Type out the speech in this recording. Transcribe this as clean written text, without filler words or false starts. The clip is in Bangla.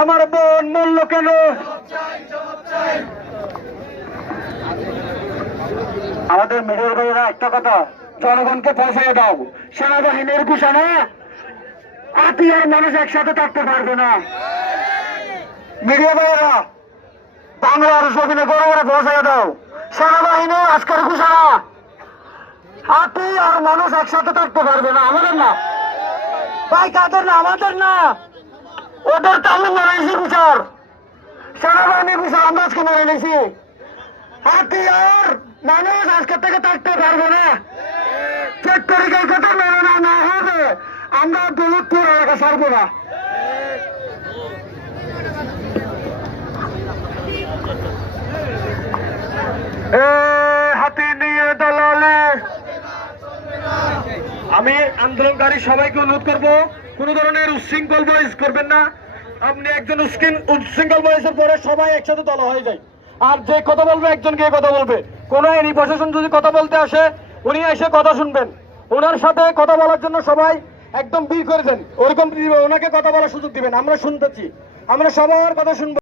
আমার বোন মূল্য কেন? আমাদের মিডিয়ার ভাইয়েরা একটা কথা, জনগণকে পৌঁছে দাও, সেনাবাহিনীর ঘোষণা আতি আর মানুষ একসাথে থাকতে পারবে না। মিডিয়া ভাইয়েরা বাংলার জমিনে বড় বড় পৌঁছে দাও, সেনাবাহিনী আজকের ঘোষণা আতি আর মানুষ একসাথে থাকতে পারবে না। আমাদের না ভাই, কাদের না, আমাদের না, ওদের তাহলে মেরেছি ঘুষার, সেনাবাহিনী ঘুষার আমরা আজকে মেরে নিয়েছি। হাতি আর মানুষ আজকে থেকে থাকতে পারবে না। চেক তরিকার কথা মেনে না হবে, আমরা দৌলতপুর এলাকা ছাড়বো না। হাতি নিয়ে দালালে আমি আন্দোলনকারী সবাইকে অনুরোধ করবো, কোন ধরনের উচ্ছৃঙ্খল বয়স করবেন না। আপনি একজন উচ্ছৃঙ্খল বয়সের পরে সবাই একসাথে দল হয়ে যায়, আর যে কথা বলবে একজন গিয়ে কথা বলবে। কোন আইনি প্রশাসন যদি কথা বলতে আসে, উনি এসে কথা শুনবেন, ওনার সাথে কথা বলার জন্য সবাই একদম ভিড় করে দেন, ওরকম ওনাকে কথা বলার সুযোগ দিবেন। আমরা শুনতেছি, আমরা সবার কথা শুনবো।